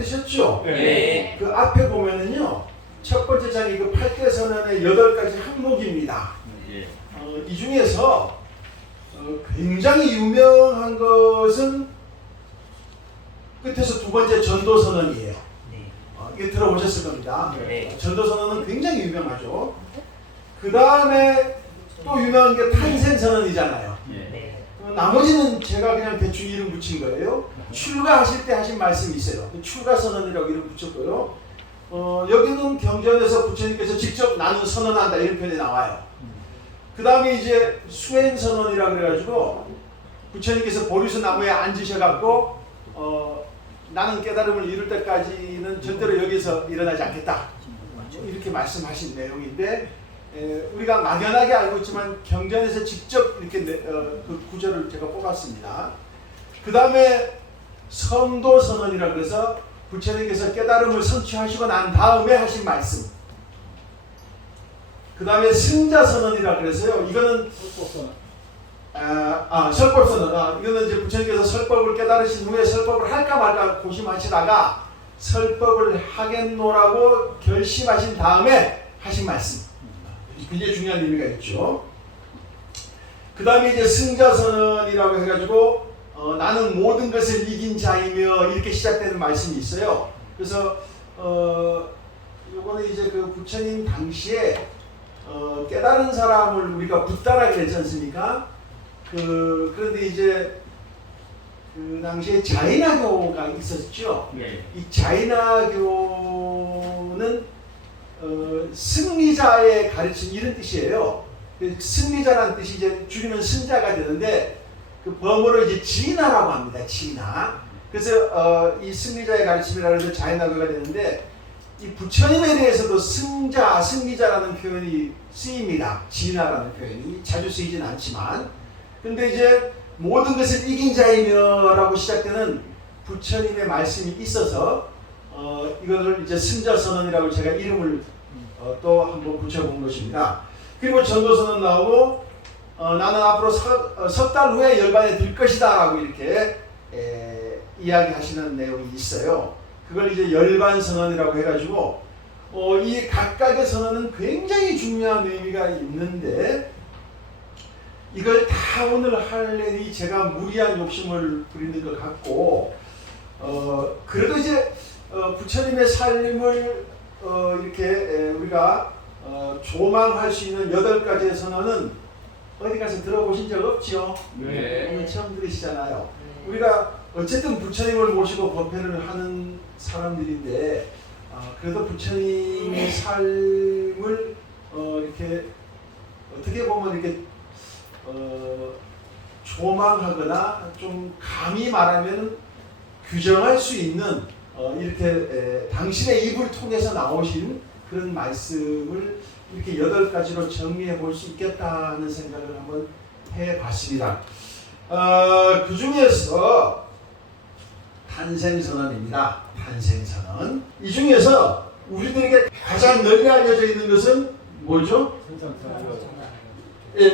받으셨죠? 네. 그 앞에 보면은요, 첫 번째 장이 그 8대 선언의 8가지 항목입니다. 이 중에서 굉장히 유명한 것은 끝에서 두 번째 전도 선언이에요. 이게 들어보셨을 겁니다. 네. 전도 선언은 굉장히 유명하죠. 그 다음에 또 유명한 게 탄생 선언이잖아요. 나머지는 제가 그냥 대충 이름 붙인 거예요. 출가하실 때 하신 말씀이 있어요. 출가 선언이라고 이름 붙였고요. 여기는 경전에서 부처님께서 직접 나는 선언한다 이런 표현이 나와요. 그 다음에 이제 수행 선언이라고 그래가지고 부처님께서 보리수 나무에 앉으셔갖고 나는 깨달음을 이룰 때까지는 절대로 여기서 일어나지 않겠다 이렇게 말씀하신 내용인데, 우리가 막연하게 알고 있지만 경전에서 직접 이렇게 그 구절을 제가 뽑았습니다. 그 다음에 성도 선언이라 그래서 부처님께서 깨달음을 성취하시고 난 다음에 하신 말씀. 그 다음에 승자 선언이라 그래서요. 이거는 설법 선언. 이거는 이제 부처님께서 설법을 깨달으신 후에 설법을 할까 말까 고심하시다가 설법을 하겠노라고 결심하신 다음에 하신 말씀. 굉장히 중요한 의미가 있죠. 그 다음에 이제 승자 선언이라고 해가지고 나는 모든 것을 이긴 자이며 이렇게 시작되는 말씀이 있어요. 그래서 요거는 이제 그 부처님 당시에 깨달은 사람을 우리가 붓다라고 했지 않습니까? 그런데 이제 그 당시에 자인화교가 있었죠. 이 자인화교는 승리자의 가르침 이런 뜻이에요. 승리자라는 뜻이 이제 줄이면 승자가 되는데 그 범어로 이제 진화라고 합니다. 진화. 그래서 이 승리자의 가르침이라고 해서 자인화교가 되는데, 이 부처님에 대해서도 승자, 승리자라는 표현이 쓰입니다. 진화라는 표현이 자주 쓰이진 않지만, 근데 이제 모든 것을 이긴 자이며 라고 시작되는 부처님의 말씀이 있어서 이것을 이제 승자선언이라고 제가 이름을 또 한번 붙여본 것입니다. 그리고 전도선언 나오고 나는 앞으로 석 달 후에 열반에 들 것이다 라고 이렇게 이야기하시는 내용이 있어요. 그걸 이제 열반선언이라고 해가지고 이 각각의 선언은 굉장히 중요한 의미가 있는데, 이걸 다 오늘 하려니 제가 무리한 욕심을 부리는 것 같고, 그래도 이제 부처님의 삶을 이렇게 우리가 조망할 수 있는 8가지의 선언은 어디 가서 들어보신 적 없지요? 오늘 처음 들으시잖아요. 우리가 어쨌든 부처님을 모시고 법회를 하는 사람들인데, 그래도 부처님의 삶을 이렇게 어떻게 보면 이렇게 조망하거나 좀 감히 말하면 규정할 수 있는 이렇게 당신의 입을 통해서 나오신 그런 말씀을 이렇게 8가지로 정리해 볼 수 있겠다는 생각을 한번 해봤습니다. 그 중에서 탄생선언입니다. 탄생선언. 이 중에서 우리들에게 가장 널리 알려져 있는 것은 뭐죠?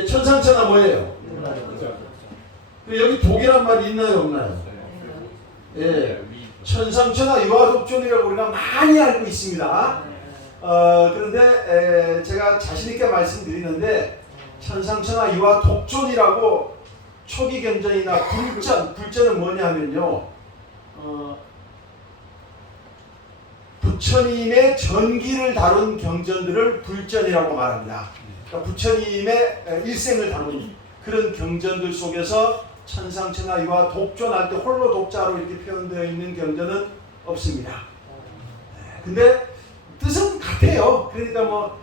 천상천하 뭐예요? 여기 독이란 말이 있나요, 없나요? 천상천하 유아독존이라고 우리가 많이 알고 있습니다. 그런데 제가 자신있게 말씀드리는데, 천상천하 유아독존이라고 초기 경전이나 불전은 뭐냐면요, 부처님의 전기를 다룬 경전들을 불전이라고 말합니다. 그러니까 부처님의 일생을 다룬 그런 경전들 속에서 천상천하 유아독존할 때 홀로 독자로 이렇게 표현되어 있는 경전은 없습니다. 근데 뜻은 같아요. 그러니까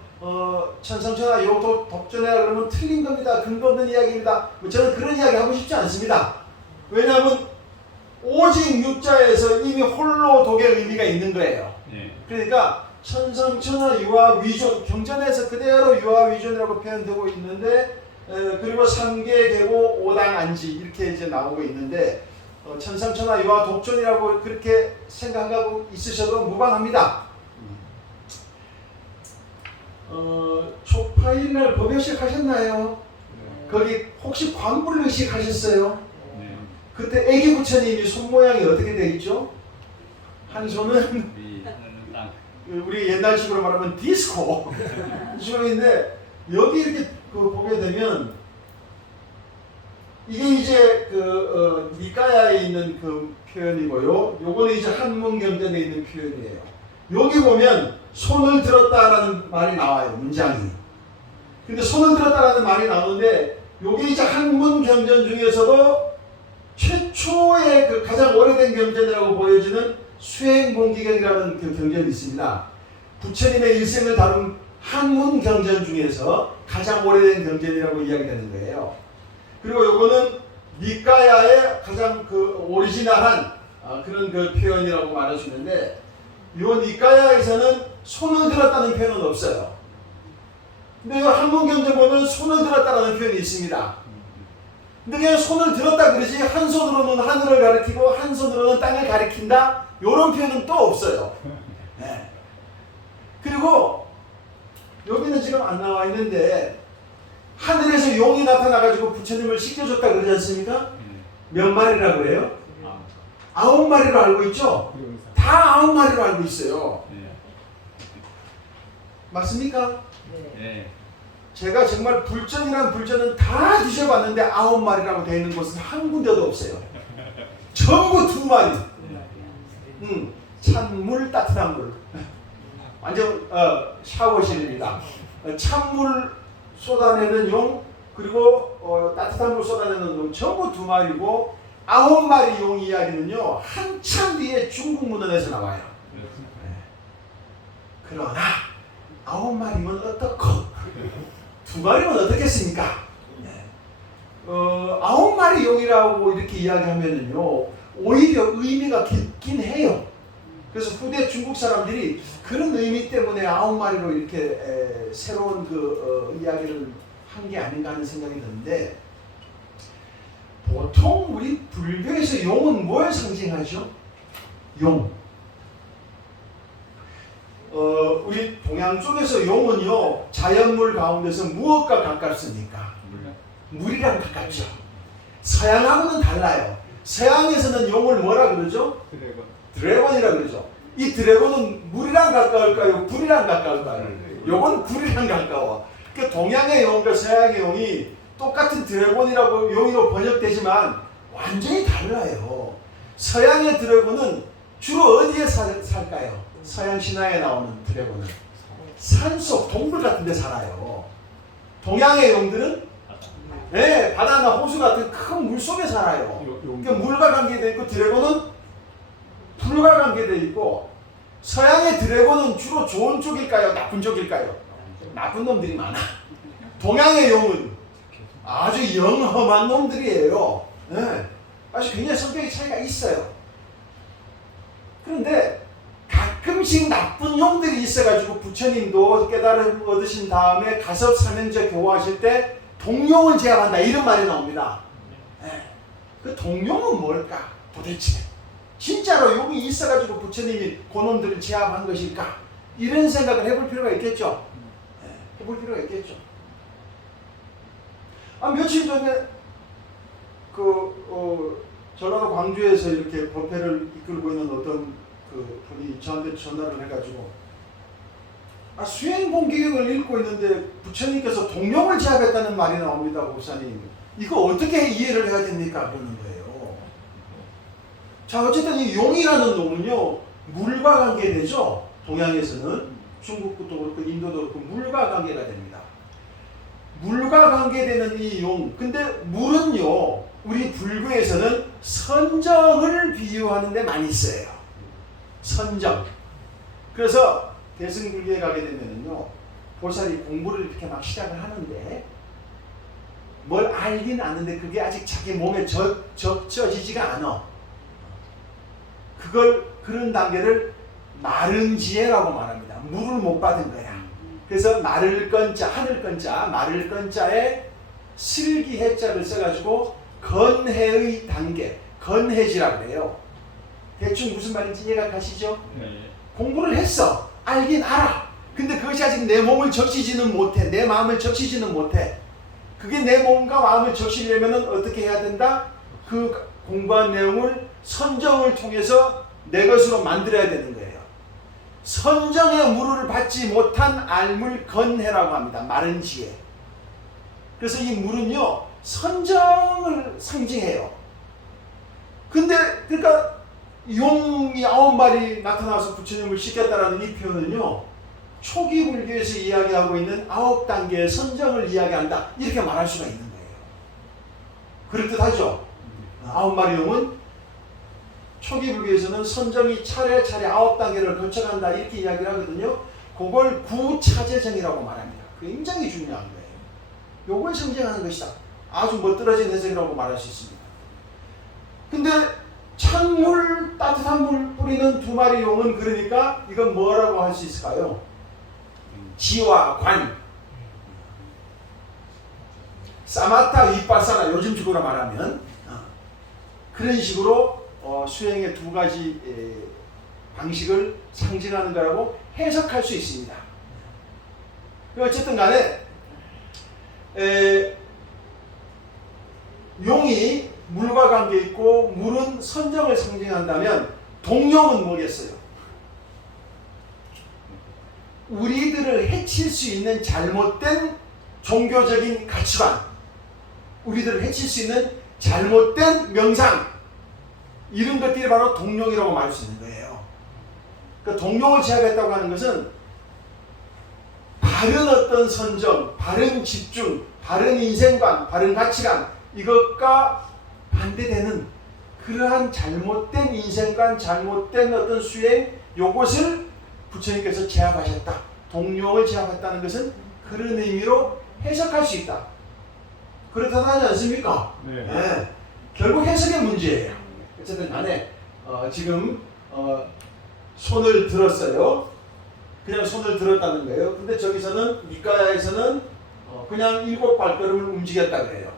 천상천하 유아독존이라 그러면 틀린 겁니다. 근거 없는 이야기입니다. 저는 그런 이야기 하고 싶지 않습니다. 왜냐하면 오직 유자에서 이미 홀로 독의 의미가 있는 거예요. 그러니까 천상천하 유아위존, 경전에서 그대로 유아위존이라고 표현되고 있는데, 그리고 3계 계고 5당 안지 이렇게 이제 나오고 있는데, 천상천하 유아독존이라고 그렇게 생각하고 있으셔도 무방합니다. 초파일날 법요식 하셨나요? 거기 혹시 광불의식 하셨어요? 그때 애기 부처님이 손모양이 어떻게 돼 있죠? 한 손은 우리 옛날식으로 말하면 디스코 주인데 여기 이렇게 보게 되면 이게 이제 니까야에 있는 그 표현이고요. 요거는 이제 한문경전에 있는 표현이에요. 여기 보면 손을 들었다라는 말이 나와요. 문장이. 근데 손을 들었다라는 말이 나오는데 요게 이제 한문경전 중에서도 최초의 그 가장 오래된 경전이라고 보여지는 수행본기경이라는 그 경전이 있습니다. 부처님의 일생을 다룬 한문 경전 중에서 가장 오래된 경전이라고 이야기되는 거예요. 그리고 요거는 니까야의 가장 그 오리지널한 그런 그 표현이라고 말할 수 있는데, 요 니까야에서는 손을 들었다는 표현은 없어요. 근데 이 한문 경전 보면 손을 들었다라는 표현이 있습니다. 근데 그냥 손을 들었다 그러지 한 손으로는 하늘을 가리키고 한 손으로는 땅을 가리킨다 이런 표현은 또 없어요. 네. 그리고 여기는 지금 안 나와 있는데 하늘에서 용이 나타나가지고 부처님을 씻겨줬다 그러지 않습니까? 몇 마리라고 그래요? 9마리로 알고 있죠? 다 9마리로 알고 있어요. 맞습니까? 네. 제가 정말 불전이란 불전은 다 뒤져봤는데 9마리라고 되어 있는 곳은 한 군데도 없어요. 전부 2마리. 찬물, 따뜻한 물. 완전 샤워실입니다. 찬물 쏟아내는 용, 그리고 따뜻한 물 쏟아내는 용 전부 2마리고 9마리 용 이야기는요 한참 뒤에 중국 문헌에서 나와요. 그러나 9마리면 어떻고 2마리면 어떻겠습니까? 9마리 용이라고 이렇게 이야기하면은요 오히려 의미가 깊긴 해요. 그래서 후대 중국 사람들이 그런 의미 때문에 9마리로 이렇게 새로운 이야기를 한 게 아닌가 하는 생각이 드는데, 보통 우리 불교에서 용은 뭘 상징하죠? 용. 우리 동양 쪽에서 용은요 자연물 가운데서 무엇과 가깝습니까? 물이랑 가깝죠. 서양하고는 달라요. 서양에서는 용을 뭐라 그러죠? 드래곤이라 그러죠. 이 드래곤은 물이랑 가까울까요? 불이랑 가까울까요? 요건 불이랑 가까워. 그 동양의 용과 서양의 용이 똑같은 드래곤이라고 용으로 번역되지만 완전히 달라요. 서양의 드래곤은 주로 어디에 살까요? 서양 신화에 나오는 드래곤은 산속 동굴 같은 데 살아요. 동양의 용들은 바다나 호수 같은 큰 물 속에 살아요. 그러니까 물과 관계되어 있고 드래곤은 불과 관계되어 있고, 서양의 드래곤은 주로 좋은 쪽일까요? 나쁜 쪽일까요? 나쁜 놈들이 많아. 동양의 용은 아주 영험한 놈들이에요. 아주 굉장히 성격의 차이가 있어요. 그런데 가끔씩 나쁜 용들이 있어가지고 부처님도 깨달음 얻으신 다음에 가섭 삼형제 교화하실 때 동용을 제압한다 이런 말이 나옵니다. 그 동용은 뭘까 도대체? 진짜로 용이 있어가지고 부처님이 그놈들을 제압한 것일까? 이런 생각을 해볼 필요가 있겠죠. 해볼 필요가 있겠죠. 며칠 전에 전라도 광주에서 이렇게 법회를 이끌고 있는 어떤 분이 저한테 전화를 해가지고 수행본기경을 읽고 있는데 부처님께서 동용을 제압했다는 말이 나옵니다. 목사님 이거 어떻게 이해를 해야 됩니까? 그러는 거예요. 자, 어쨌든 이 용이라는 놈은요 물과 관계되죠. 동양에서는 중국도 그렇고 인도도 그렇고 물과 관계가 됩니다. 물과 관계되는 이 용, 근데 물은요 우리 불교에서는 선정을 비유하는 데 많이 써요. 선정. 그래서 대승불교에 가게 되면은요 보살이 공부를 이렇게 막 시작을 하는데 뭘 알긴 아는데 그게 아직 자기 몸에 적혀지지가 않아. 그런 단계를 마른 지혜라고 말합니다. 물을 못 받은 거야. 그래서 마를 건자, 하늘 건자, 마를 건자에 슬기 해자를 써가지고 건해의 단계, 건해지라고 해요. 대충 무슨 말인지 이해가 가시죠? 공부를 했어. 알긴 알아. 근데 그것이 아직 내 몸을 적시지는 못해. 내 마음을 적시지는 못해. 그게 내 몸과 마음을 적시려면 어떻게 해야 된다? 그 공부한 내용을 선정을 통해서 내 것으로 만들어야 되는 거예요. 선정의 물을 받지 못한 알물 건해라고 합니다. 마른 지혜. 그래서 이 물은요, 선정을 상징해요. 근데 그러니까 용이 9마리 나타나서 부처님을 씻겼다라는 이 표현은요, 초기 불교에서 이야기하고 있는 9단계의 선정을 이야기한다, 이렇게 말할 수가 있는 거예요. 그럴듯하죠? 9마리 용은 초기 불교에서는 선정이 차례차례 9단계를 거쳐간다, 이렇게 이야기를 하거든요. 그걸 구차제정이라고 말합니다. 굉장히 중요한 거예요. 요걸 상징하는 것이다. 아주 멋들어진 해석이라고 말할 수 있습니다. 근데 찬물, 따뜻한 물 뿌리는 2마리 용은 그러니까 이건 뭐라고 할 수 있을까요? 지와 관. 사마타 위파사나, 요즘 식으로 말하면 그런 식으로 수행의 2가지 방식을 상징하는 거라고 해석할 수 있습니다. 어쨌든 간에 용이 물과 관계 있고 물은 선정을 상징한다면 동용은 뭐겠어요? 우리들을 해칠 수 있는 잘못된 종교적인 가치관, 우리들을 해칠 수 있는 잘못된 명상, 이런 것들이 바로 동용이라고 말할 수 있는 거예요. 그러니까 동용을 제압했다고 하는 것은 바른 어떤 선정, 바른 집중, 바른 인생관, 바른 가치관, 이것과 반대되는 그러한 잘못된 인생관, 잘못된 어떤 수행, 요것을 부처님께서 제압하셨다. 동용을 제압했다는 것은 그런 의미로 해석할 수 있다. 그렇다 하지 않습니까? 네. 네. 결국 해석의 문제예요. 어쨌든 간에 지금 손을 들었어요. 그냥 손을 들었다는 거예요. 근데 저기서는 밑가야에서는 그냥 7발걸음을 움직였다 그래요.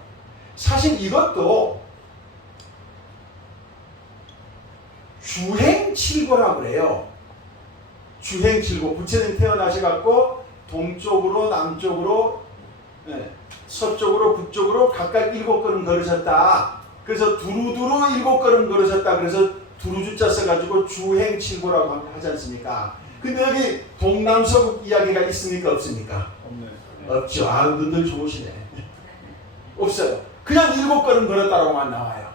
사실 이것도 주행칠고라고 그래요. 주행칠고. 부처님 태어나셔갖고 동쪽으로 남쪽으로 서쪽으로 북쪽으로 각각 7걸음 걸으셨다. 그래서 두루두루 7걸음 걸으셨다. 그래서 두루주자 써가지고 주행칠고라고 하지 않습니까? 근데 여기 동남서북 이야기가 있습니까? 없습니까? 없네. 없죠. 아, 분들 좋으시네. 없어요. 그냥 7걸음 걸었다라고만 나와요.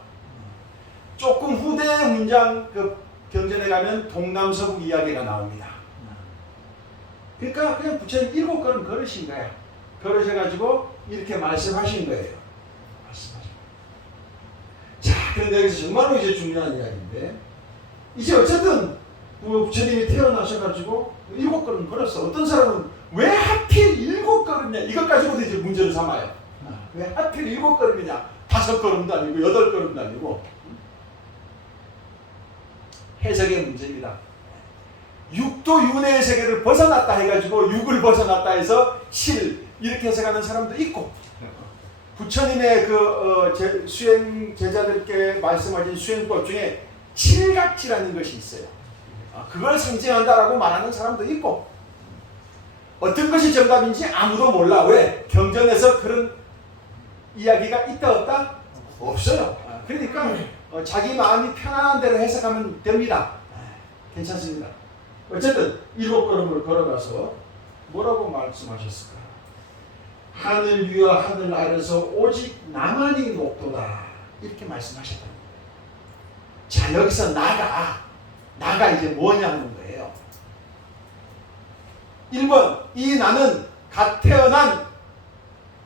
조금 후대 문장 그 경전에 가면 동남서북 이야기가 나옵니다. 그러니까 그냥 부처님 7걸음 걸으신 거야. 걸으셔가지고 이렇게 말씀하신 거예요. 자, 그런데 여기서 정말로 이제 중요한 이야기인데, 이제 어쨌든 부처님이 태어나셔가지고 7걸음 걸었어. 어떤 사람은 왜 하필 7걸음이냐, 이것 가지고도 이제 문제를 삼아요. 왜 하필 7걸음이냐, 5걸음도 아니고 8걸음도 아니고. 해석의 문제입니다. 육도 윤회의 세계를 벗어났다 해가지고 6을 벗어났다 해서 7 이렇게 해석하는 사람도 있고, 부처님의 수행 제자들께 말씀하신 수행법 중에 7각지라는 것이 있어요. 그걸 상징한다라고 말하는 사람도 있고, 어떤 것이 정답인지 아무도 몰라. 왜? 경전에서 그런 이야기가 있다 없다? 없어요. 그러니까 자기 마음이 편안한 대로 해석하면 됩니다. 괜찮습니다. 어쨌든 7걸음을 걸어가서 뭐라고 말씀하셨을까? 하늘 위와 하늘 아래서 오직 나만이 높도다, 이렇게 말씀하셨다. 자, 여기서 나가 이제 뭐냐는 거예요. 1번, 이 나는 갓 태어난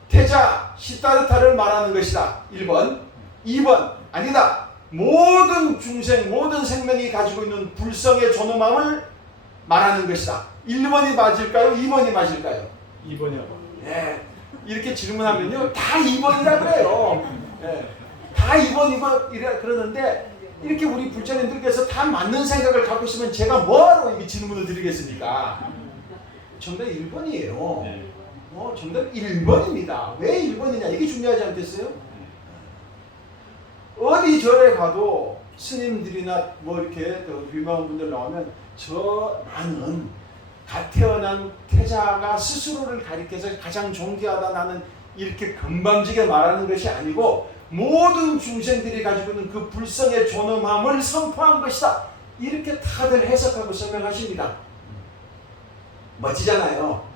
태자 시다르타를 말하는 것이다. 1번. 2번, 아니다. 모든 중생, 모든 생명이 가지고 있는 불성의 존엄함을 말하는 것이다. 1번이 맞을까요? 2번이 맞을까요? 2번이요. 예. 이렇게 질문하면요, 다 2번이라 그래요. 예. 다 2번 이래 그러는데, 이렇게 우리 불자님들께서 다 맞는 생각을 갖고 있으면 제가 뭐하러 이렇게 질문을 드리겠습니까? 정답 1번이에요. 네. 정답 1번입니다. 왜 1번이냐? 이게 중요하지 않겠어요? 어디 절에 가도 스님들이나 뭐 이렇게 유명한 분들 나오면 나는 갓 태어난 태자가 스스로를 가리켜서 가장 존귀하다, 나는 이렇게 건방지게 말하는 것이 아니고 모든 중생들이 가지고 있는 그 불성의 존엄함을 선포한 것이다, 이렇게 다들 해석하고 설명하십니다. 멋지잖아요.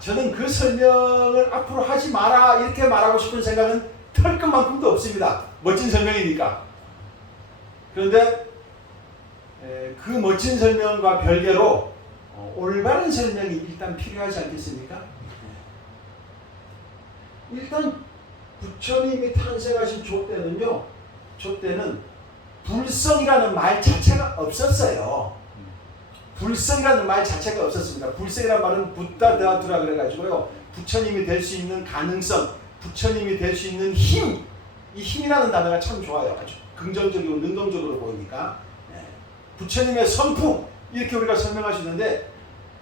저는 그 설명을 앞으로 하지 마라 이렇게 말하고 싶은 생각은 털끝만큼도 없습니다. 멋진 설명이니까. 그런데 그 멋진 설명과 별개로 올바른 설명이 일단 필요하지 않겠습니까? 일단 부처님이 탄생하신 조 때는 불성이라는 말 자체가 없었어요. 불성이라는 말 자체가 없었습니다. 불성이라는 말은 붓다 드아투라 그래가지고요, 부처님이 될 수 있는 가능성, 부처님이 될 수 있는 힘, 이 힘이라는 단어가 참 좋아요. 아주 긍정적이고 능동적으로 보이니까. 부처님의 성품 이렇게 우리가 설명할 수 있는데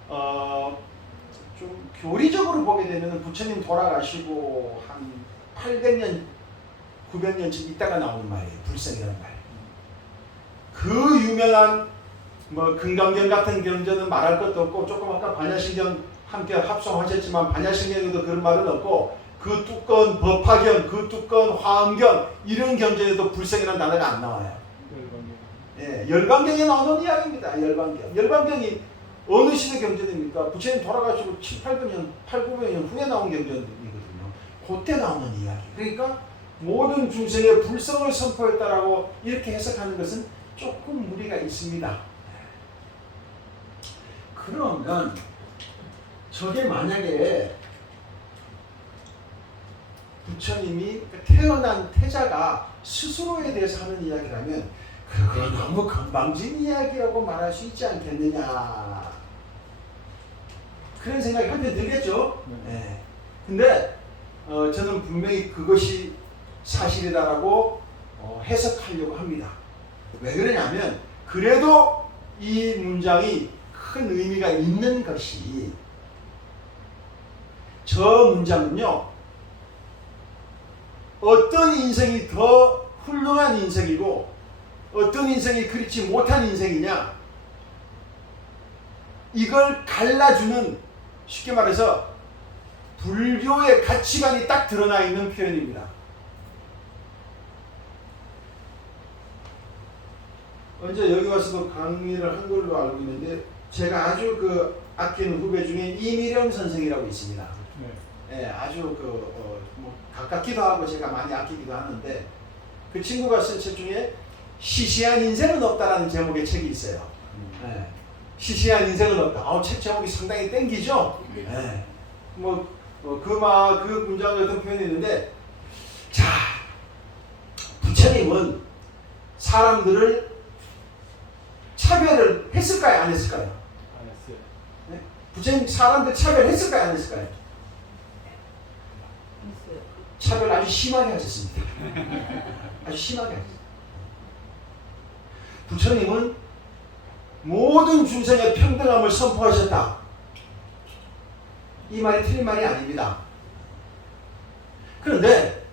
좀 교리적으로 보게 되면 부처님 돌아가시고 한 800년, 900년쯤 있다가 나오는 말이에요. 불성이라는 말. 그 유명한 금강경 같은 경전은 말할 것도 없고, 조금 아까 반야신경 함께 합성하셨지만 반야신경에도 그런 말은 없고, 그 두꺼운 법화경, 그 두꺼운 화엄경 이런 경전에도 불성이라는 단어가 안 나와요. 열반경에 나오는 이야기입니다. 열반경이 어느 시대 경전입니까? 부처님 돌아가시고 7, 800년, 8, 900년 후에 나온 경전이거든요. 그때 나오는 이야기. 그러니까 모든 중생의 불성을 선포했다라고 이렇게 해석하는 것은 조금 무리가 있습니다. 그러면 저게 만약에 부처님이 태어난 태자가 스스로에 대해서 하는 이야기라면 그거 너무 건방진 이야기라고 말할 수 있지 않겠느냐, 그런 생각이 한편 들겠죠. 근데 저는 분명히 그것이 사실이다라고 해석하려고 합니다. 왜 그러냐면 그래도 이 문장이 큰 의미가 있는 것이, 저 문장은요, 어떤 인생이 더 훌륭한 인생이고 어떤 인생이 그렇지 못한 인생이냐, 이걸 갈라주는, 쉽게 말해서 불교의 가치관이 딱 드러나 있는 표현입니다. 언제 여기 와서도 강의를 한 걸로 알고 있는데, 제가 아주 아끼는 후배 중에 이미령 선생이라고 있습니다. 아주 가깝기도 하고 제가 많이 아끼기도 하는데, 그 친구가 쓴 책 중에 시시한 인생은 없다라는 제목의 책이 있어요. 시시한 인생은 없다. 책 제목이 상당히 땡기죠? 그 문장 같은 표현이 있는데, 자, 부처님은 사람들을 차별을 했을까요? 안 했을까요? 안 했어요. 부처님 사람들 차별했을까요? 안 했을까요? 했어요. 차별 아주 심하게 하셨습니다. 아주 심하게 하셨습니다. 부처님은 모든 중생의 평등함을 선포하셨다. 이 말이 틀린 말이 아닙니다. 그런데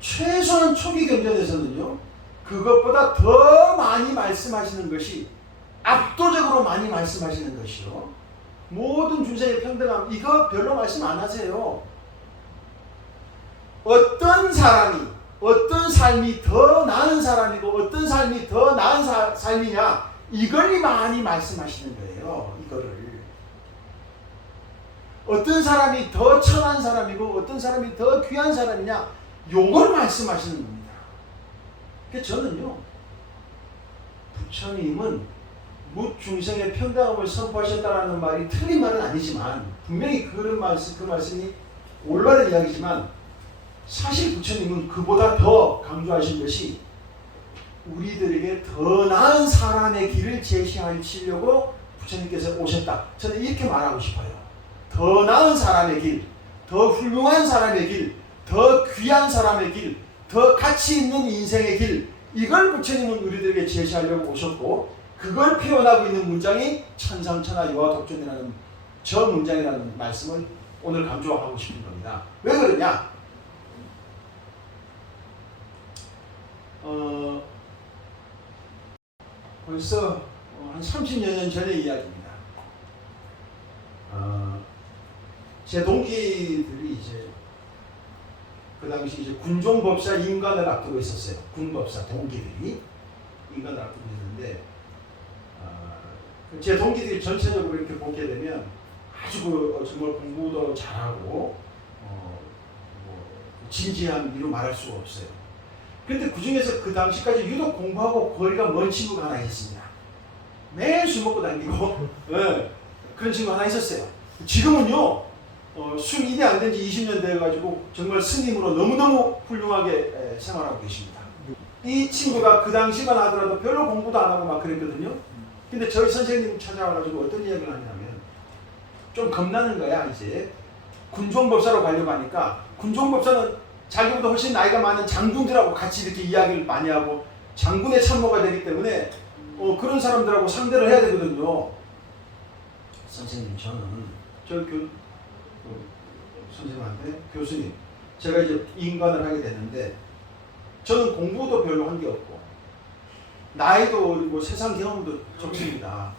최소한 초기 경전에서는요, 그것보다 더 많이 말씀하시는 것이, 압도적으로 많이 말씀하시는 것이요, 모든 중생의 평등함, 이거 별로 말씀 안 하세요. 어떤 사람이, 어떤 삶이 더 나은 사람이고 어떤 삶이 더 나은 삶이냐, 이걸 많이 말씀하시는 거예요. 이거를 어떤 사람이 더 천한 사람이고 어떤 사람이 더 귀한 사람이냐, 요걸 말씀하시는 겁니다. 그래서 저는요, 부처님은 무중생의 평등함을 선포하셨다는 말이 틀린 말은 아니지만, 분명히 그 말씀이 올바른 이야기지만, 사실 부처님은 그보다 더 강조하신 것이 우리들에게 더 나은 사람의 길을 제시하시려고 부처님께서 오셨다. 저는 이렇게 말하고 싶어요. 더 나은 사람의 길, 더 훌륭한 사람의 길, 더 귀한 사람의 길, 더 가치 있는 인생의 길, 이걸 부처님은 우리들에게 제시하려고 오셨고, 그걸 표현하고 있는 문장이 천상천하 유화 독존이라는 저 문장이라는 말씀을 오늘 강조하고 싶은 겁니다. 왜 그러냐? 벌써 한 30여 년 전의 이야기입니다. 제 동기들이 이제 그 당시 당시 이제 군종법사 임관을 앞두고 있었어요. 군법사 동기들이 임관을 앞두고 있는데 제 동기들이 전체적으로 이렇게 보게 되면 아주 정말 공부도 잘하고 진지한 이로 말할 수가 없어요. 그런데 그 중에서 그 당시까지 유독 공부하고 거리가 먼 친구가 하나 있었습니다. 매일 술 먹고 다니고 네, 그런 친구 하나 있었어요. 지금은요 술 일이 안 된 지 20년 돼가지고 정말 스님으로 너무너무 훌륭하게 생활하고 계십니다. 이 친구가 그 당시만 하더라도 별로 공부도 안 하고 막 그랬거든요. 근데 저희 선생님 찾아와가지고 어떤 이야기를 하냐면 좀 겁나는 거야. 이제 군종법사로 가려고 하니까 군종법사는 자기보다 훨씬 나이가 많은 장군들하고 같이 이렇게 이야기를 많이 하고 장군의 참모가 되기 때문에 그런 사람들하고 상대를 해야 되거든요. 선생님 저는 선생님한테 교수님 제가 이제 인관을 하게 됐는데 저는 공부도 별로 한 게 없고 나이도 어리고 세상 경험도 적습니다.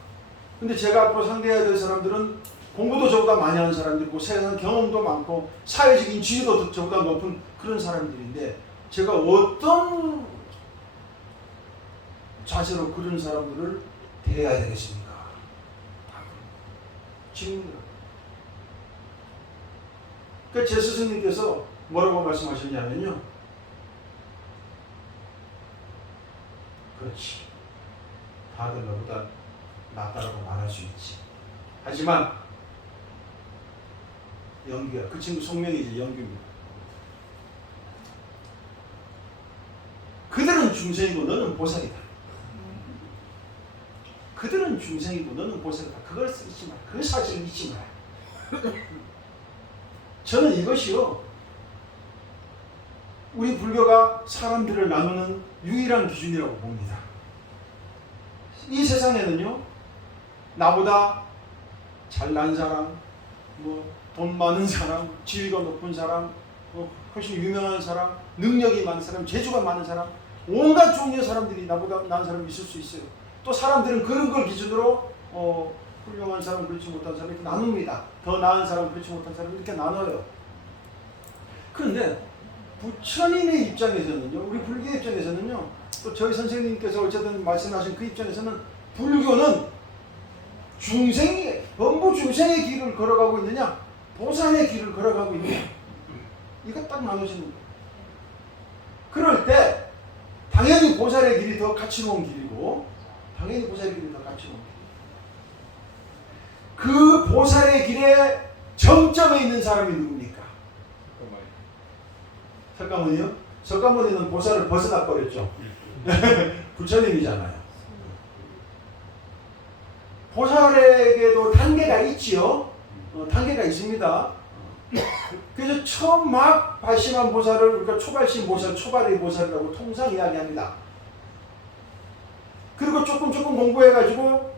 근데 제가 앞으로 상대해야 될 사람들은 공부도 저보다 많이 하는 사람들이고 세상 경험도 많고 사회적인 지위도 저보다 높은 그런 사람들인데 제가 어떤 자세로 그런 사람들을 대해야 되겠습니까? 질문을. 그러니까 제 스승님께서 뭐라고 말씀하셨냐면요. 그렇지. 다들 너보다 낫다라고 말할 수 있지. 하지만 영규야. 그 친구 성명이지 영규입니다. 그들은 중생이고 너는 보살이다. 그들은 중생이고 너는 보살이다. 그걸 쓰지 마라. 그 사실을 잊지 마라. 저는 이것이요. 우리 불교가 사람들을 나누는 유일한 기준이라고 봅니다. 이 세상에는요. 나보다 잘난 사람, 돈 많은 사람, 지위가 높은 사람, 훨씬 유명한 사람, 능력이 많은 사람, 재주가 많은 사람, 온갖 종류의 사람들이 나보다 나은 사람이 있을 수 있어요. 또 사람들은 그런 걸 기준으로 훌륭한 사람, 그렇지 못한 사람 이렇게 나눕니다. 더 나은 사람, 그렇지 못한 사람 이렇게 나눠요. 그런데 부처님의 입장에서는요, 우리 불교의 입장에서는요, 또 저희 선생님께서 어쨌든 말씀하신 그 입장에서는 불교는 전부 중생의 길을 걸어가고 있느냐, 보살의 길을 걸어가고 있느냐, 이거 딱 나눠지는 거예요. 그럴 때 당연히 보살의 길이 더 가치로운 길이고, 당연히 보살의 길이 더 가치로운 길. 그 보살의 길에 정점에 있는 사람이 누굽니까? 석가모니요? 석가모니는 보살을 벗어나 버렸죠. 부처님이잖아요. 보살에게도 단계가 있지요. 단계가 있습니다. 그래서 처음 막 발심한 보살을 우리가 초발심 보살, 초발의 보살이라고 통상 이야기합니다. 그리고 조금 공부해가지고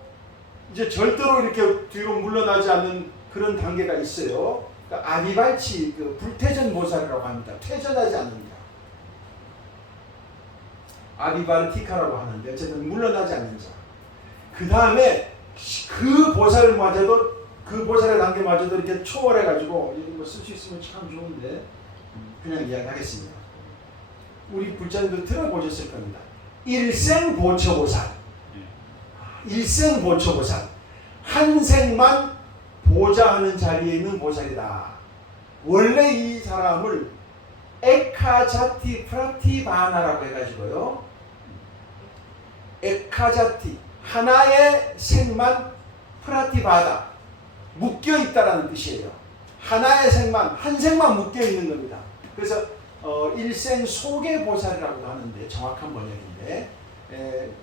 이제 절대로 이렇게 뒤로 물러나지 않는 그런 단계가 있어요. 그러니까 아비발치, 불퇴전 보살이라고 합니다. 퇴전하지 않는다. 아비바르티카라고 하는데 어쨌든 물러나지 않는 자. 그 다음에 그 보살마저도 그 보살의 단계마저도 이렇게 초월해가지고 이거 쓸 수 있으면 참 좋은데 그냥 이야기하겠습니다. 우리 불자님도 들어보셨을 겁니다. 일생보처보살. 일생보처보살. 한 생만 보좌하는 자리에 있는 보살이다. 원래 이 사람을 에카자티 프라티바나라고 해가지고요. 에카자티 하나의 생만 프라티바다 묶여있다라는 뜻이에요. 하나의 생만, 한 생만 묶여있는 겁니다. 그래서 일생 속의 보살이라고 하는데 정확한 번역인데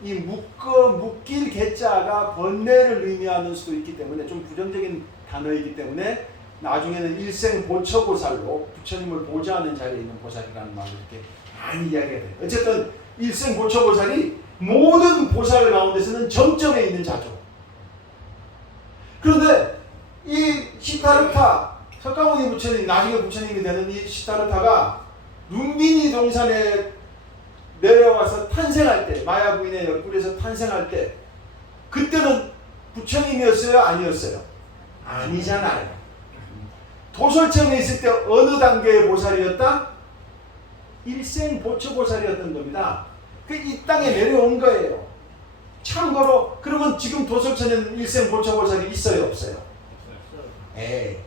이 묶일 개자가 번뇌를 의미하는 수도 있기 때문에 좀 부정적인 단어이기 때문에 나중에는 일생 보처보살로 부처님을 보좌하는 자리에 있는 보살이라는 말을 이렇게 많이 이야기해야 돼요. 어쨌든 일생 보처보살이 모든 보살 가운데서는 정점에 있는 자죠. 그런데 이 시타르타, 석가모니 부처님, 나중에 부처님이 되는 이 시타르타가 룸비니 동산에 내려와서 탄생할 때, 마야 부인의 옆구리에서 탄생할 때 그때는 부처님이었어요? 아니었어요? 아니잖아요. 도솔청에 있을 때 어느 단계의 보살이었다? 일생 보초보살이었던 겁니다. 그 이 땅에 내려온 거예요. 참고로 그러면 지금 도솔천에는 일생 보초보살이 있어요, 없어요? 에이,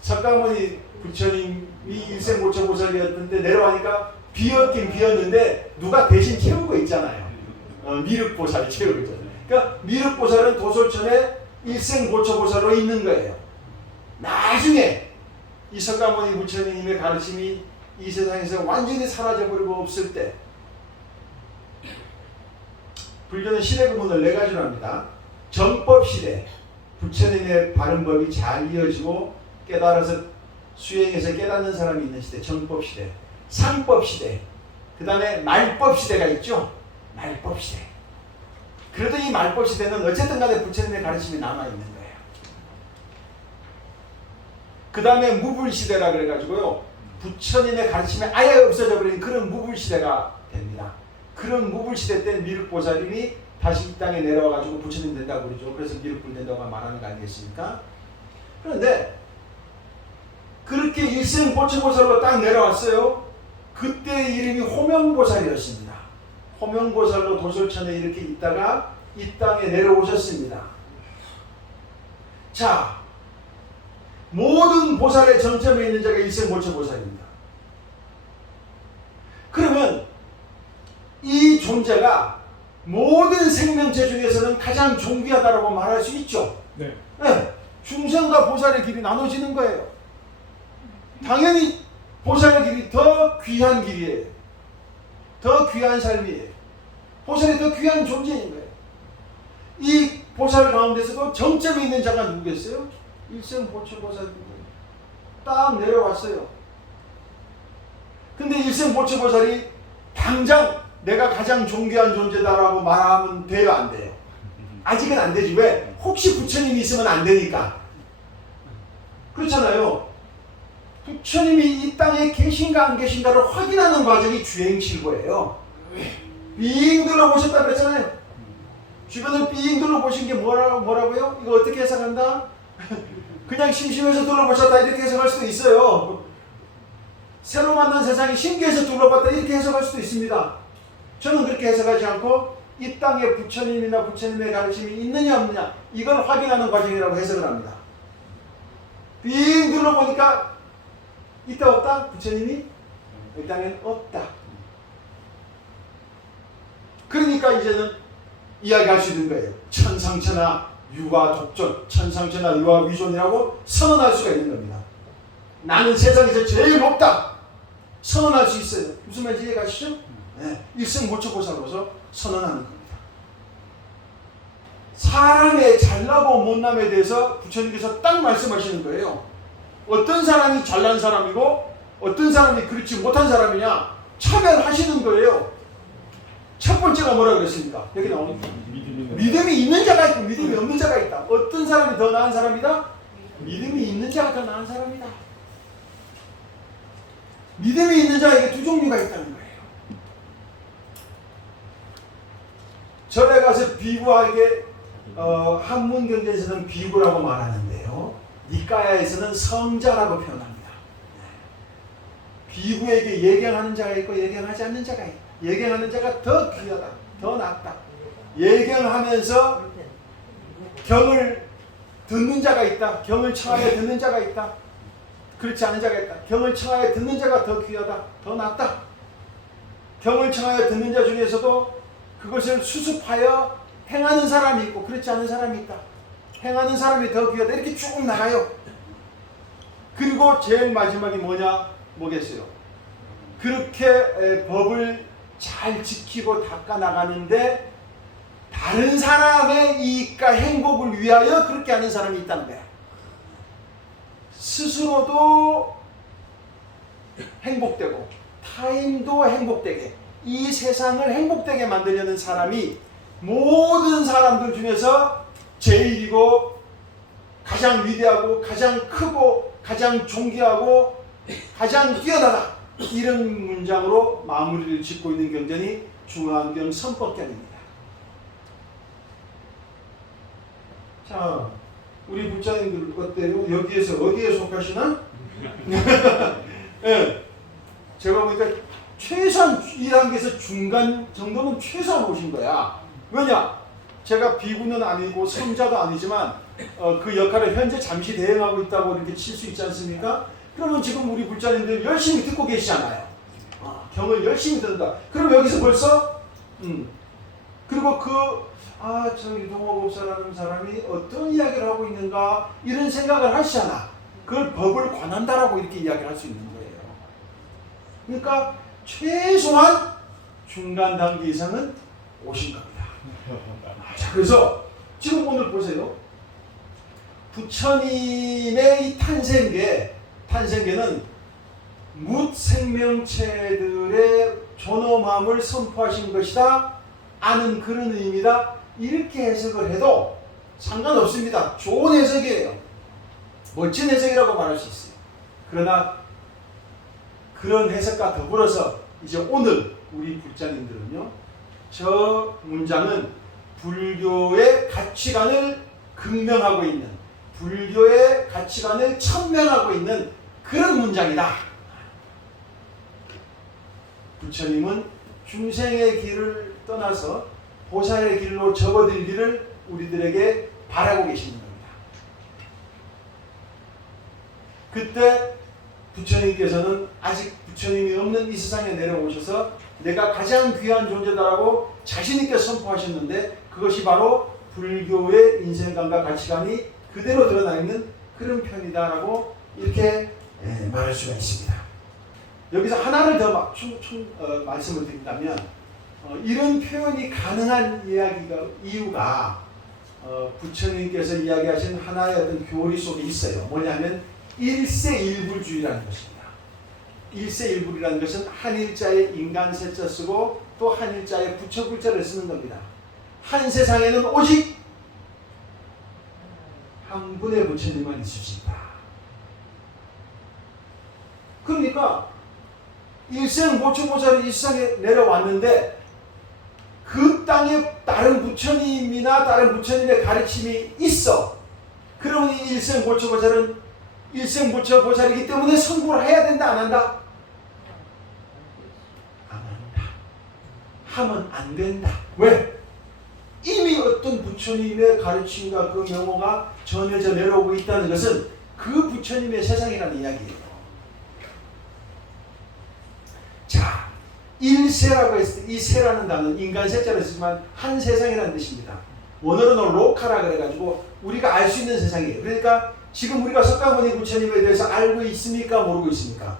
석가모니 부처님이 일생 보초보살이었는데 내려가니까 비었긴 비었는데 누가 대신 채운 거 있잖아요. 미륵보살이 채우고 있잖아요. 그러니까 미륵보살은 도솔천에 일생 보초보살로 있는 거예요. 나중에 이 석가모니 부처님의 가르침이 이 세상에서 완전히 사라져버리고 없을 때, 불교는 시대 구분을 네 가지로 합니다. 정법시대, 부처님의 바른법이 잘 이어지고 깨달아서 수행해서 깨닫는 사람이 있는 시대, 정법시대. 상법시대, 그 다음에 말법시대가 있죠. 말법시대. 그래도 이 말법시대는 어쨌든 간에 부처님의 가르침이 남아있는 거예요. 그 다음에 무불시대라 그래가지고요, 부처님의 가르침이 아예 없어져 버린 그런 무불시대가 됩니다. 그런 무불시대 때 미륵보살님이 다시 이 땅에 내려와가지고 부처님 된다고 그러죠. 그래서 미륵불 된다고 말하는 거 아니겠습니까? 그런데 그렇게 일생 보초보살로 딱 내려왔어요. 그때 이름이 호명보살이었습니다. 호명보살로 도솔천에 이렇게 있다가 이 땅에 내려오셨습니다. 자, 모든 보살의 정점에 있는 자가 일생 보초보살입니다. 그러면 이 존재가 모든 생명체 중에서는 가장 존귀하다고 말할 수 있죠. 네. 네, 중생과 보살의 길이 나눠지는 거예요. 당연히 보살의 길이 더 귀한 길이에요. 더 귀한 삶이에요. 보살이 더 귀한 존재인 거예요. 이 보살 가운데서도 정점에 있는 자가 누구겠어요? 일생 보초보살입니다. 딱 내려왔어요. 근데 일생 보초보살이 당장 내가 가장 존귀한 존재다라고 말하면 돼요, 안 돼요? 아직은 안 되지. 왜? 혹시 부처님이 있으면 안 되니까. 그렇잖아요. 부처님이 이 땅에 계신가 안 계신가를 확인하는 과정이 주행실고예요. 빙 둘러보셨다 그랬잖아요. 주변을 빙 둘러보신 게 뭐라고요? 이거 어떻게 해석한다? 그냥 심심해서 둘러보셨다 이렇게 해석할 수도 있어요. 새로 만난 세상이 신기해서 둘러봤다 이렇게 해석할 수도 있습니다. 저는 그렇게 해석하지 않고 이 땅에 부처님이나 부처님의 가르침이 있느냐 없느냐 이걸 확인하는 과정이라고 해석을 합니다. 빙 둘러보니까 있다 없다? 부처님이 이 땅에는 없다. 그러니까 이제는 이야기할 수 있는 거예요. 천상천하 유아 독존, 천상천하 유아 위존이라고 선언할 수가 있는 겁니다. 나는 세상에서 제일 높다 선언할 수 있어요. 무슨 말인지 이해가시죠? 네, 일생 보초보살로서 선언하는 겁니다. 사람의 잘나고 못남에 대해서 부처님께서 딱 말씀하시는 거예요. 어떤 사람이 잘난 사람이고 어떤 사람이 그렇지 못한 사람이냐 차별하시는 거예요. 첫 번째가 뭐라 그랬습니까? 여기 나옵니다. 믿음이 있는 자가 있고 믿음이 없는 자가 있다. 어떤 사람이 더 나은 사람이다? 믿음이 있는 자가 더 나은 사람이다. 믿음이 있는 자에게 두 종류가 있다는 거예요. 절에 가서 비구하게 한문경전에서는 비구라고 말하는데요. 니까야에서는 성자라고 표현합니다. 비구에게 예경하는 자가 있고 예경하지 않는 자가 있다. 예경하는 자가 더 귀하다. 더 낫다. 예경하면서 경을 듣는 자가 있다. 경을 청하여 듣는 자가 있다. 그렇지 않은 자가 있다. 경을 청하여 듣는 자가 더 귀하다. 더 낫다. 경을 청하여 듣는 자 중에서도 그것을 수습하여 행하는 사람이 있고 그렇지 않은 사람이 있다. 행하는 사람이 더 귀하다. 이렇게 쭉 나가요. 그리고 제일 마지막이 뭐겠어요? 그렇게 법을 잘 지키고 닦아 나가는데 다른 사람의 이익과 행복을 위하여 그렇게 하는 사람이 있다는 거야. 스스로도 행복되고 타인도 행복되게 이 세상을 행복되게 만들려는 사람이 모든 사람들 중에서 제일이고 가장 위대하고 가장 크고 가장 존귀하고 가장 뛰어나다. 이런 문장으로 마무리를 짓고 있는 경전이 중화안경 선법경입니다. 자, 우리 부자님들 어때요? 여기에서 어디에 속하시나? 네. 제가 보니까 최소한 1단계에서 중간 정도는 최소한 오신 거야. 왜냐? 제가 비구는 아니고 선자도 아니지만 그 역할을 현재 잠시 대행하고 있다고 이렇게 칠 수 있지 않습니까? 그러면 지금 우리 불자님들 열심히 듣고 계시잖아요. 경을 열심히 듣는다. 그럼 여기서 벌써 그리고 저 유동호 목사라는 사람이 어떤 이야기를 하고 있는가 이런 생각을 하시잖아. 그걸 법을 관한다라고 이렇게 이야기를 할 수 있는 거예요. 그러니까 최소한 중간 단계 이상은 오신 겁니다. 자, 그래서 지금 오늘 보세요. 부처님의 이 탄생계는 뭇 생명체들의 존엄함을 선포하신 것이다 아는 그런 의미다 이렇게 해석을 해도 상관없습니다. 좋은 해석이에요. 멋진 해석이라고 말할 수 있어요. 그러나 그런 해석과 더불어서 이제 오늘 우리 불자님들은요, 저 문장은 불교의 가치관을 극명하고 있는, 불교의 가치관을 천명하고 있는 그런 문장이다. 부처님은 중생의 길을 떠나서 보살의 길로 접어들기를 우리들에게 바라고 계시는 겁니다. 그때 부처님께서는 아직 부처님이 없는 이 세상에 내려오셔서 내가 가장 귀한 존재다라고 자신있게 선포하셨는데 그것이 바로 불교의 인생관과 가치관이 그대로 드러나 있는 그런 편이다라고 이렇게 말할 수가 있습니다. 여기서 하나를 더 말씀을 드린다면 이런 표현이 가능한 이유가 부처님께서 이야기하신 하나의 어떤 교리 속에 있어요. 뭐냐면 일세일불주의라는 것입니다. 일세일불이라는 것은 한일자에 인간세자 쓰고 또 한일자에 부처불자를 쓰는 겁니다. 한 세상에는 오직 한 분의 부처님만 있을 수 있다. 그러니까 일생모처보살이 이 세상에 내려왔는데 그 땅에 다른 부처님이나 다른 부처님의 가르침이 있어. 그러면 이 일생모처보살은 일생모처보살이기 때문에 선고를 해야 된다 안 한다? 안 한다. 하면 안 된다. 왜? 이미 어떤 부처님의 가르침과 그 명호가 전해져 내려오고 있다는 것은 그 부처님의 세상이라는 이야기예요. 자, 일세라고 했을 때 이 세라는 단어는 인간 세자를 쓰지만 한 세상이라는 뜻입니다. 원어로는 로카라 그래가지고 우리가 알 수 있는 세상이에요. 그러니까 지금 우리가 석가모니 부처님에 대해서 알고 있습니까? 모르고 있습니까?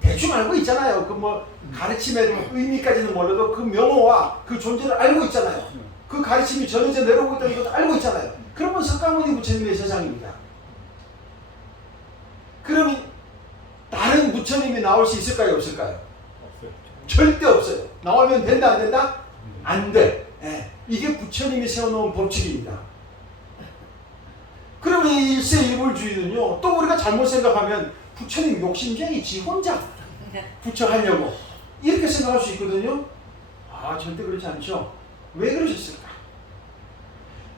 대충 알고 있잖아요. 그 가르침의 의미까지는 몰라도 그 명호와 그 존재를 알고 있잖아요. 그 가르침이 전해져 내려오고 있다는 것도 알고 있잖아요. 그러면 석가모니 부처님의 세상입니다. 그럼 다른 부처님이 나올 수 있을까요? 없을까요? 없어요. 절대 없어요. 나오면 된다 안 된다? 안 돼. 이게 부처님이 세워놓은 법칙입니다. 그러면 이 일세일불주의는요, 또 우리가 잘못 생각하면 부처님 욕심쟁이 지 혼자 부처하려고 이렇게 생각할 수 있거든요. 절대 그렇지 않죠. 왜 그러셨을까?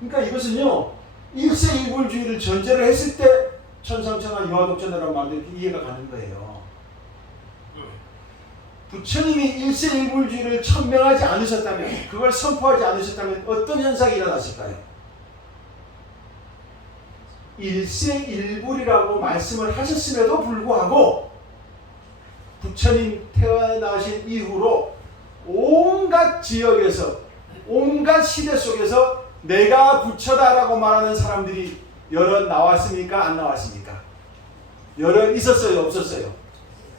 그러니까 이것은요, 일세일불주의를 전제를 했을 때 천상천하 유화독전이라는 말도 이렇게 이해가 가는 거예요. 부처님이 일세일불주의를 천명하지 않으셨다면, 그걸 선포하지 않으셨다면 어떤 현상이 일어났을까요? 일세일불이라고 말씀을 하셨음에도 불구하고 부처님 태어나신 이후로 온갖 지역에서 온갖 시대 속에서 내가 부처다라고 말하는 사람들이 여러 나왔습니까? 안 나왔습니까? 여러 있었어요? 없었어요?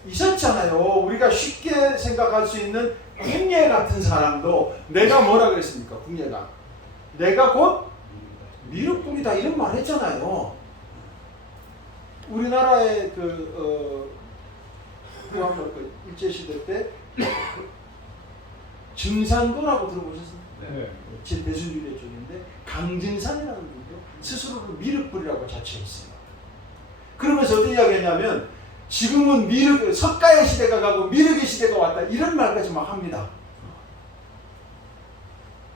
있었잖아요. 우리가 쉽게 생각할 수 있는 궁예 같은 사람도 내가 뭐라 그랬습니까? 궁예가 내가 곧 미륵불이다 이런 말 했잖아요. 우리나라의 일제시대 때 증산도라고 들어보셨습니까? 네. 제 대순주의 쪽인데 강증산이라는 분도 스스로를 미륵불이라고 자처했어요. 그러면서 어떤 이야기 했냐면 지금은 석가의 시대가 가고 미륵의 시대가 왔다 이런 말까지 막 합니다.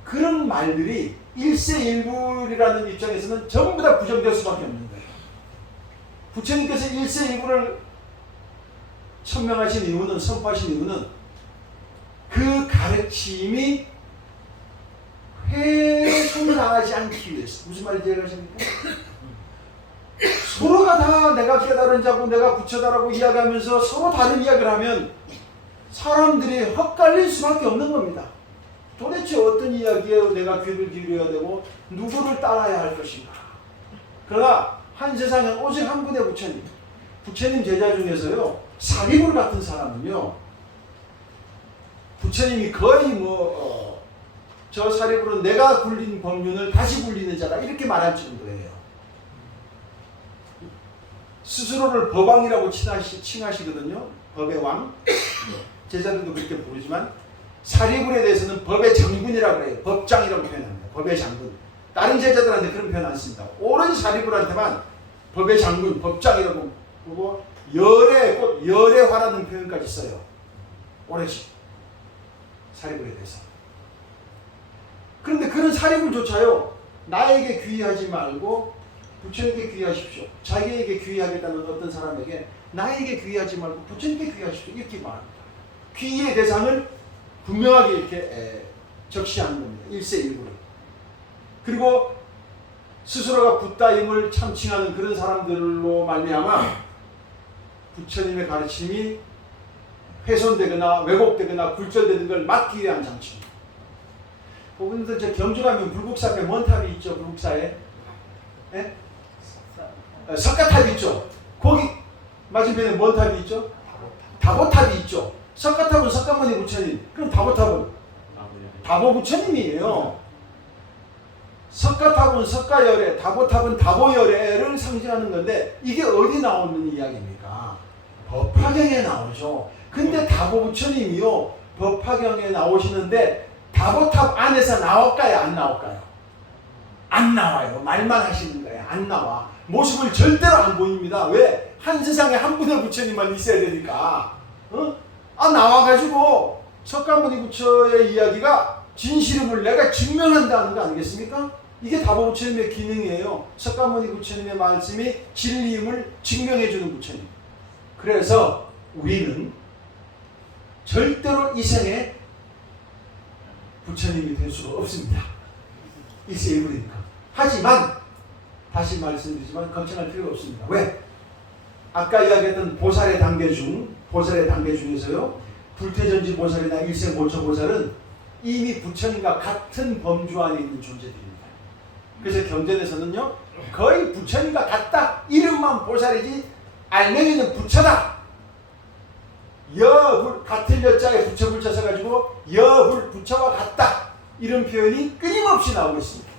그런 말들이 일세일불이라는 입장에서는 전부 다 부정될 수밖에 없는 거예요. 부처님께서 일세일불을 천명하신 이유는, 선포하신 이유는 가르침이 훼손당하지 않기 위해서. 무슨 말인지 이해하십니까? 서로가 다 내가 깨달은 자고 내가 부처다라고 이야기하면서 서로 다른 이야기를 하면 사람들이 헛갈릴 수밖에 없는 겁니다. 도대체 어떤 이야기에 내가 귀를 기울여야 되고 누구를 따라야 할 것인가. 그러나 한 세상에 오직 한 분의 부처님, 부처님 제자 중에서요, 사리불 같은 사람은요, 부처님이 거의 저 사리불은 내가 굴린 법륜을 다시 굴리는 자다 이렇게 말할 정도예요. 스스로를 법왕이라고 칭하시거든요. 법의 왕. 제자들도 그렇게 부르지만 사리불에 대해서는 법의 장군이라고 해요. 법장이라고 표현합니다. 법의 장군. 다른 제자들한테 그런 표현 안 씁니다. 오로지 사리불한테만 법의 장군, 법장이라고 부르고 꼭 열애화라는 표현까지 써요. 오로지 사리불에 대해서. 그런데 그런 사리불조차요, 나에게 귀의하지 말고 부처님께 귀의하십시오. 자기에게 귀의하겠다는 어떤 사람에게 나에게 귀의하지 말고 부처님께 귀의하십시오. 이렇게 말합니다. 귀의의 대상을 분명하게 이렇게 적시하는 겁니다. 일세일구를. 그리고 스스로가 붓다임을 참칭하는 그런 사람들로 말미암아 부처님의 가르침이 훼손되거나 왜곡되거나 굴절되는 걸 막기 위한 장치입니다. 그분들 저 경주 가면 불국사 앞에 뭔 탑이 있죠? 불국사에 예? 석가탑이 있죠. 거기 맞은편에 뭔 탑이 있죠? 다보탑이 있죠. 석가탑은 석가모니 부처님, 그럼 다보탑은 다보 부처님이에요. 석가탑은 석가열애, 다보탑은 다보열애를 상징하는 건데 이게 어디 나오는 이야기입니까? 법화경에 나오죠. 근데 다보 부처님이요, 법화경에 나오시는데 다보탑 안에서 나올까요? 안 나올까요? 안 나와요. 말만 하시는 거예요. 안 나와. 모습을 절대로 안 보입니다. 왜? 한 세상에 한 분의 부처님만 있어야 되니까. 나와가지고 석가모니 부처의 이야기가 진실임을 내가 증명한다는 거 아니겠습니까? 이게 다보 부처님의 기능이에요. 석가모니 부처님의 말씀이 진리임을 증명해주는 부처님. 그래서 우리는 절대로 이 생에 부처님이 될 수가 없습니다. 일세일구니까. 하지만 다시 말씀드리지만 걱정할 필요가 없습니다. 왜? 아까 이야기했던 보살의 단계 중에서요, 불태전지 보살이나 일생모처 보살은 이미 부처님과 같은 범주 안에 있는 존재들입니다. 그래서 경전에서는요, 거의 부처님과 같다. 이름만 보살이지 알맹이는 부처다. 같은 여자에 부처 불자 써가지고 부처와 같다. 이런 표현이 끊임없이 나오고 있습니다.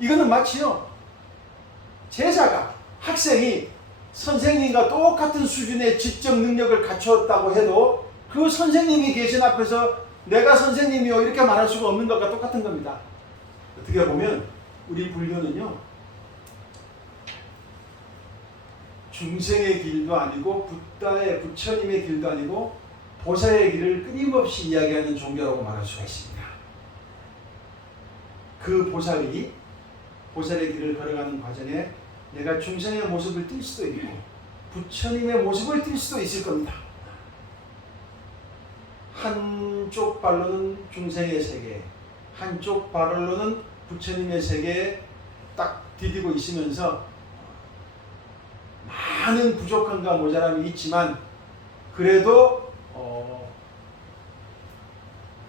이거는 마치요, 제자가, 학생이 선생님과 똑같은 수준의 지적 능력을 갖췄다고 해도 그 선생님이 계신 앞에서 내가 선생님이요 이렇게 말할 수가 없는 것과 똑같은 겁니다. 어떻게 보면 우리 불교는요, 중생의 길도 아니고 부처님의 길도 아니고 보살의 길을 끊임없이 이야기하는 종교라고 말할 수가 있습니다. 그 보살의 길을 걸어가는 과정에 내가 중생의 모습을 띌 수도 있고 부처님의 모습을 띌 수도 있을 겁니다. 한쪽 발로는 중생의 세계, 한쪽 발로는 부처님의 세계에 딱 디디고 있으면서 많은 부족함과 모자람이 있지만 그래도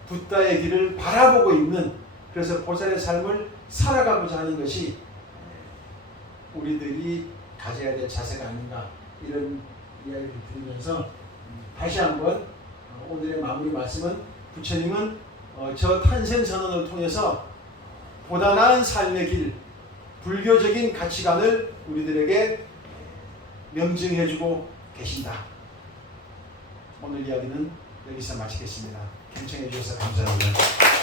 붓다의 길을 바라보고 있는, 그래서 보살의 삶을 살아가고자 하는 것이 우리들이 가져야 될 자세가 아닌가, 이런 이야기를 드리면서 다시 한번 오늘의 마무리 말씀은, 부처님은 저 탄생선언을 통해서 보다 나은 삶의 길, 불교적인 가치관을 우리들에게 명증해주고 계신다. 오늘 이야기는 여기서 마치겠습니다. 경청해 주셔서 감사합니다.